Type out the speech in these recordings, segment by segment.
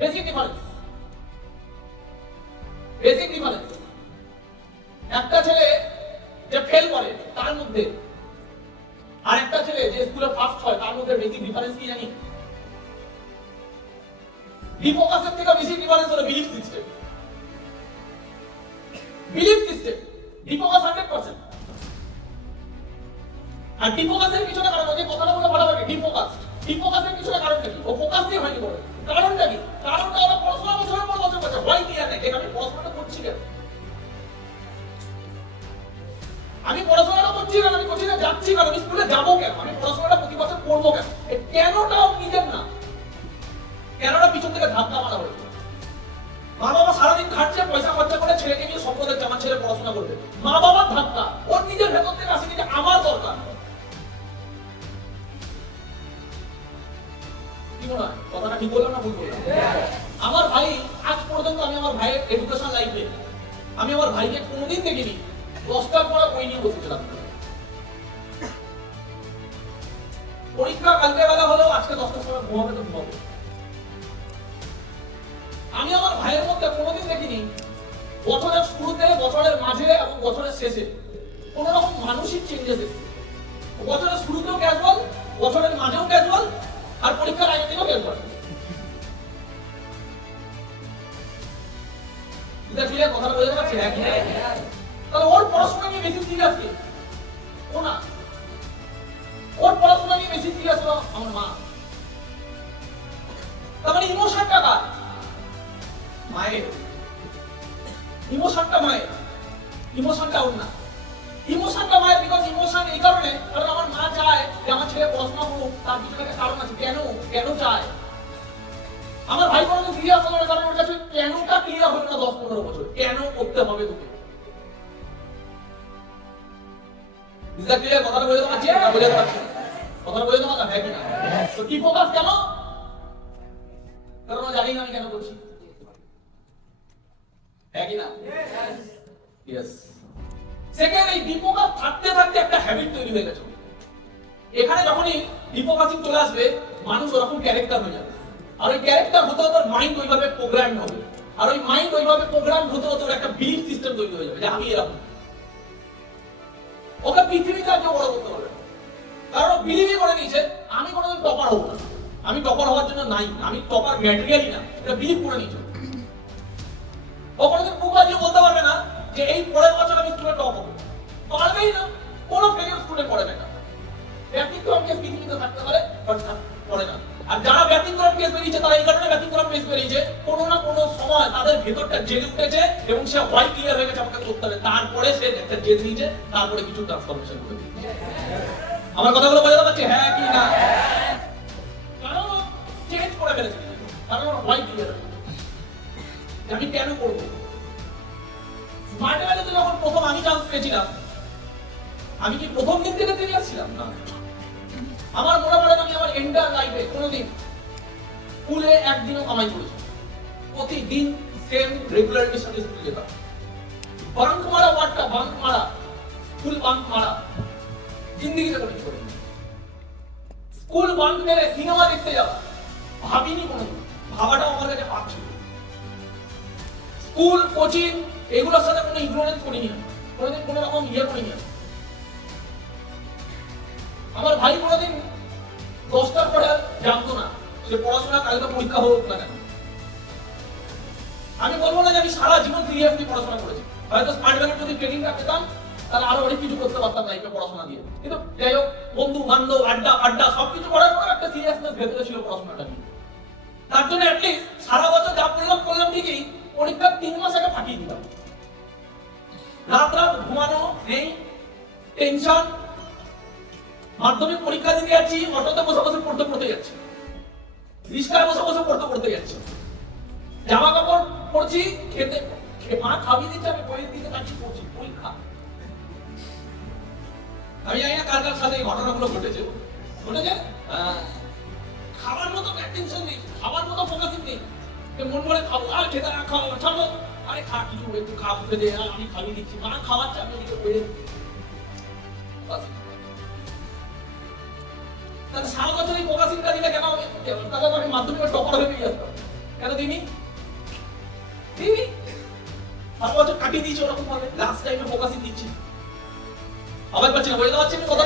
Basic difference basic difference একটা ছেলে যে ফেল করে, তার মধ্যে আর একটা ছেলে যে স্কুলে ফার্স্ট হয়, তার মধ্যে বেসিক ডিফারেন্স কি জানি? ডিফোকাসের থেকে বেশি ডিফারেন্স হলো belief system belief system defocus hundred percent আর ডিফোকাসের পিছনে কারণ ওই কথাটা বলে বলা হবে ডিফোকাস ডিফোকাসের পিছনে কারণটা কি? ও ফোকাস দিয়ে হয়নি বলে পিছন থেকে ধাক্কা মারা হয়েছে মা বাবা সারাদিন খাটছে, পয়সা খরচা করে ছেলেকে নিয়ে স্বপ্ন দেখছে ছেলে পড়াশোনা করবে। মা বাবার ধাক্কা। ওর নিজের ভেতর থেকে আসেনি যে আমার দরকার। কথাটা ঠিক বললাম না ভুল বললাম? আমার ভাই, আজ পর্যন্ত আমি আমার ভাইয়ের এডুকেশন লাইফে আমি আমার ভাইকে কোনোদিন দেখিনি। দশটার পর বই নিয়ে বসেছিলাম। পরীক্ষা কালকে বেলা হলেও আজকে দশটার সময় ঘুমাবে তো ঘুমাবো। আমি আমার ভাইয়ের মধ্যে কোনোদিন দেখিনি, বছরের শুরুতে, বছরের মাঝে এবং বছরের শেষে। কোন রকম মানসিক চেঞ্জেস এসেছে বছরের শুরুতেও ক্যাজুয়াল বছরের মাঝেও ক্যাজুয়াল আর পরীক্ষার আগের দিনও ক্যাজুয়াল হ্যাঁ হলো আমার মা। তার মানে ইমোশনটা কার? মায়ের। ইমোশনটা মায়ের। ইমোশনটা ওর না। ইমোশনটা মায়ের বিকজ ইমোশন এই কারণে কারণ আমার মা চায় যে আমার ছেলে পড়াশোনা করুক তার পিছনে একটা কারণ আছে। কেন? কেন চায়? আমার ভাই কোনো ক্লিয়ার হলো না কারণ ওর কাছে কেনটা ক্লিয়ার হলো না দশ পনেরো বছর? কেন করতে হবে তোকে? কথাটা বোঝাতে পারছি না বোঝাতে পারছি না? কথাটা বোঝাতে পারলাম হ্যাঁ না? তো কি ফোকাস কেন? কারণ জানি না আমি কেন করছি। হ্যাঁ না? ইয়েস সেকেন্ড এই থাকতে থাকতে একটা হ্যাবিট তৈরি হয়ে গেছে। এখানে যখনই চলে আসবে, মানুষ ওরকম ক্যারেক্টার হয়ে যাবে। আর ওই ক্যারেক্টার হতে হতে মাইন্ড ওইভাবে প্রোগ্রাম হবে। আর ওই মাইন্ড ওইভাবে প্রোগ্রাম হতে হতে একটা বিলিফ সিস্টেম তৈরি হয়ে যাবে যে আমি এরকম। ওকে পৃথিবীতে আর বড় করতে না। কারণ বিলিভই করে নিয়েছে, আমি কোনোদিন টপার হব না। আমি টপার হওয়ার জন্য নাই, আমি টপার ম্যাটেরিয়ালই না। এটা বিলিভ করে নিয়েছে। ও মুখ বাজিয়ে বলতে পারবে না যে এই পরের বছর আমি স্কুলে টপ হব। পারবেই না, কোনো ফেলিওর স্টুডেন্ট পড়ে না। ব্যতিক্রম কেস পৃথিবীতে থাকতে পারে পড়ে না। আর যারা ব্যতিক্রম কেস বেরিয়েছে, তারা এই কারণে ব্যতিক্রম কেস বেরিয়েছে, কোনো না কোনো সময় তাদের ভেতরটা জেগে উঠেছে এবং সে হোয়াইট ক্লিয়ার হয়ে গেছে, আমাকে করতে হবে। তারপরে সে একটা জেদ নিয়েছে, তারপরে কিছু ট্রান্সফরমেশন করে দিয়েছে। আমার কথাগুলো বোঝাতে পারছি হ্যাঁ কি না? কারণ চেঞ্জ করে ফেলেছে কারণ হোয়াইট ক্লিয়ার আমি কেন করব? স্মার্ট ভ্যালিতে যখন প্রথম আমি চান্স পেয়েছিলাম, আমি কি প্রথম দিন থেকে তেলে আসছিলাম? না। আমার মনে পড়ে আমি আমার এন্টার লাইফে কোনোদিন স্কুলে একদিনও কামাই করেছি প্রতিদিন সেম রেগুলারিটির সাথে স্কুলে যেতাম। বাঙ্ক মারা ওয়ার্ডটা বাঙ্ক মারা স্কুল বাঙ্ক মারা জিন্দিগিতে কোনো কিছু করিনি। স্কুল বাঙ্ক মেরে সিনেমা দেখতে যাওয়া, ভাবিনি কোনোদিন। ভাবাটাও আমার কাছে পাপ ছিল স্কুল, কোচিং, এগুলোর সাথে কোনো ইগনোরেন্স করিনি। কোনোদিন কোনো রকম ইয়ে করিনি আমি। আমার ভাই কোনোদিন দশটার পরে জানতো না সে পড়াশোনা কালকে পরীক্ষা হোক না কেন আমি বলব না যে আমি সারা জীবন সিরিয়াসলি পড়াশোনা করেছি হয়তো স্মার্ট ব্যাংকের যদি ট্রেনিংটা পেতাম, তাহলে আরও অনেক কিছু করতে পারতাম লাইফে পড়াশোনা দিয়ে কিন্তু যাই হোক, বন্ধু, বান্ধব, আড্ডা আড্ডা সবকিছু করার পর একটা সিরিয়াসনেস ভেতরে ছিল পড়াশোনাটা নিয়ে তার জন্য অ্যাটলিস্ট সারা বছর যা ঠিকই পরীক্ষার তিন মাস আগে ফাটিয়ে দিলাম। রাত রাত ঘুমানো নেই টেনশন মাধ্যমিক পরীক্ষা দিতে যাচ্ছি, অটোতে বসে বসে পড়তে পড়তে যাচ্ছি, রিক্সায় বসে বসে পড়তে পড়তে যাচ্ছি জামা কাপড় পরছি, খেতে মা খাবিয়ে দিচ্ছে, আমি বইয়ের দিকে তাকিয়ে পড়ছি, পরীক্ষা। আমি জানি না কার কার সাথে এই ঘটনাগুলো ঘটেছে। ঘটেছে খাবার মতো টেনশন নেই খাবার মতো মন খাব আর খেতে আরে খা কিছু একটু খা দে আমি খাবি দিচ্ছি তাহলে সারা বছর এই ফোকাসিংটা দিলে কেন তাহলে আমি মাধ্যমিকে টপার হয়ে কেন দিনি দিনি সারা বছর কাটিয়ে দিয়েছি ওরকম ভাবে লাস্ট টাইমে দিচ্ছি আবার পাচ্ছি না দেওয়া আমি কথা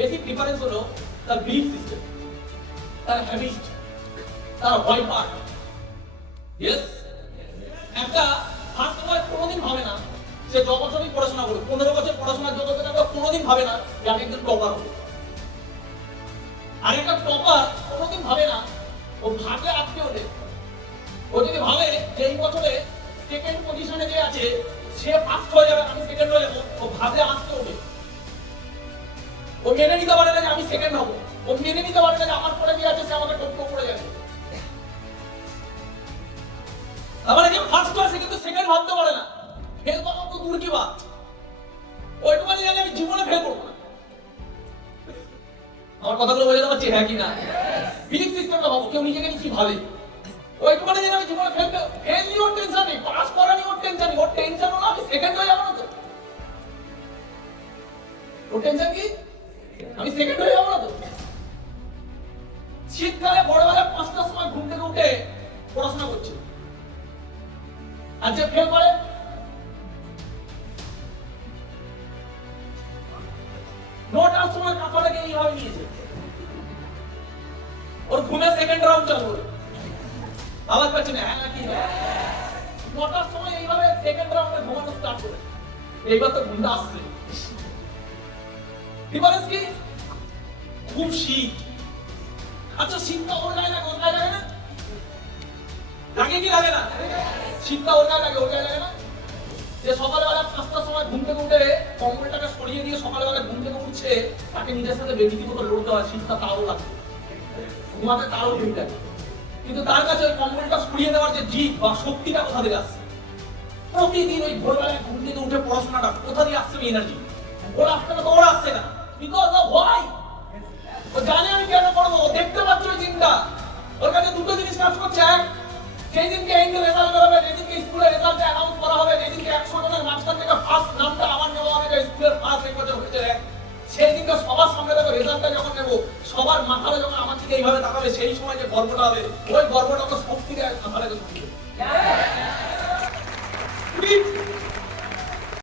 বেসিক ডিফারেন্স হলো তার বিলিফ সিস্টেম তার হ্যাবিট তার ভয় পাট ইয়েস একটা ফার্স্ট বয় কোনোদিন ভাবে না সে য বছরই পড়াশোনা করবে পনেরো বছর পড়াশোনার যোগ্যতা থাকবে কোনোদিন ভাবে না যে আমি একজন টপার হব। আর একটা টপার কোনোদিন ভাবে না, ও ভাবে আজকে ওদের ও যদি ভাবে যে এই বছরে সেকেন্ড পজিশনে যে আছে, সে ফার্স্ট হয়ে যাবে, আমি সেকেন্ড হয়ে যাব, ও ভাবে আজকে ওঠে ও মেনে নিতে পারে না যে আমি সেকেন্ড হব। ও মেনে নিতে পারে না যে আমার পরে যে আছে, সে আমাকে টপকে পড়ে যাবে। মানে যে ফার্স্ট হয় সে কিন্তু সেকেন্ড ভাবতে পারে না। ফেল করা তো দূর কি বাত? ওইটুখানি জানি আমি জীবনে ফেল করব না। আমার কথাগুলো বোঝাতে পারছি হ্যাঁ কি না? বিলিফ সিস্টেমটা ভাবো, কেউ নিজেকে কি ভাবে। ওইটুখানি জানি আমি জীবনে ফেল ফেল নিয়ে ওর টেনশন নেই পাস করা নিয়ে ওর টেনশন নেই। ওর টেনশন হলো আমি সেকেন্ড হয়ে যাব না তো। ওর টেনশন কি? আমি না তো। শীতকালে পাঁচটার সময় ঘুম থেকে উঠে পড়াশোনা করছে। আর যে ফেল করে, নটার সময় কাঁথাটাকে এইভাবে নিয়েছে ওর ঘুমে সেকেন্ড রাউন্ড চালু করে আবার পাচ্ছি না হ্যাঁ কি নটার সময় এইভাবে সেকেন্ড রাউন্ডে ঘুমানো স্টার্ট করে। এইবার তো ঘুমটা আসছে। ডিফারেন্স কি? খুব শীত। আচ্ছা শীতটা ওর গায়ে লাগে ওর গায়ে যে সকালবেলা পাঁচটার সময় ঘুম থেকে উঠে কম্বলটাকে সরিয়ে দিয়ে সকালবেলা ঘুম থেকে উঠছে, তাকে নিজের সাথে বেদিতি মতো লড়তে হয় শীতটা তারও লাগে। ঘুমাতে তারও লাগে। কিন্তু তার কাছে ওই কম্বলটা সরিয়ে দেওয়ার যে জিদ বা শক্তিটা কোথা থেকে আসছে? প্রতিদিন ওই ভোরবেলায় ঘুম থেকে উঠে পড়াশোনাটা কোথা দিয়ে আসছে ওই এনার্জি ওর আসছে না তো ওর আসছে না। বিকজ অফ হোয়াই ও আমি কেন করব? দেখতে পাচ্ছ ওই দিনটা। ওর কাছে দুটো জিনিস কাজ করছে, এক সেই দিনকে এই রেজাল্ট বেরোবে যেদিনকে স্কুলে রেজাল্ট অ্যানাউন্স করা হবে যেদিনকে একশো জনের মাঝখান থেকে ফার্স্ট নামটা আমার নেওয়া হবে স্কুলের ফার্স্ট এই বছর হয়েছে, এক। সেই দিনকে সবার সামনে দেখো রেজাল্টটা যখন নেব, সবার মাথায় যখন আমার দিকে এইভাবে তাকাবে, সেই সময় যে গর্বটা হবে, ওই গর্বটা আমার শক্তি দেয় মাথায়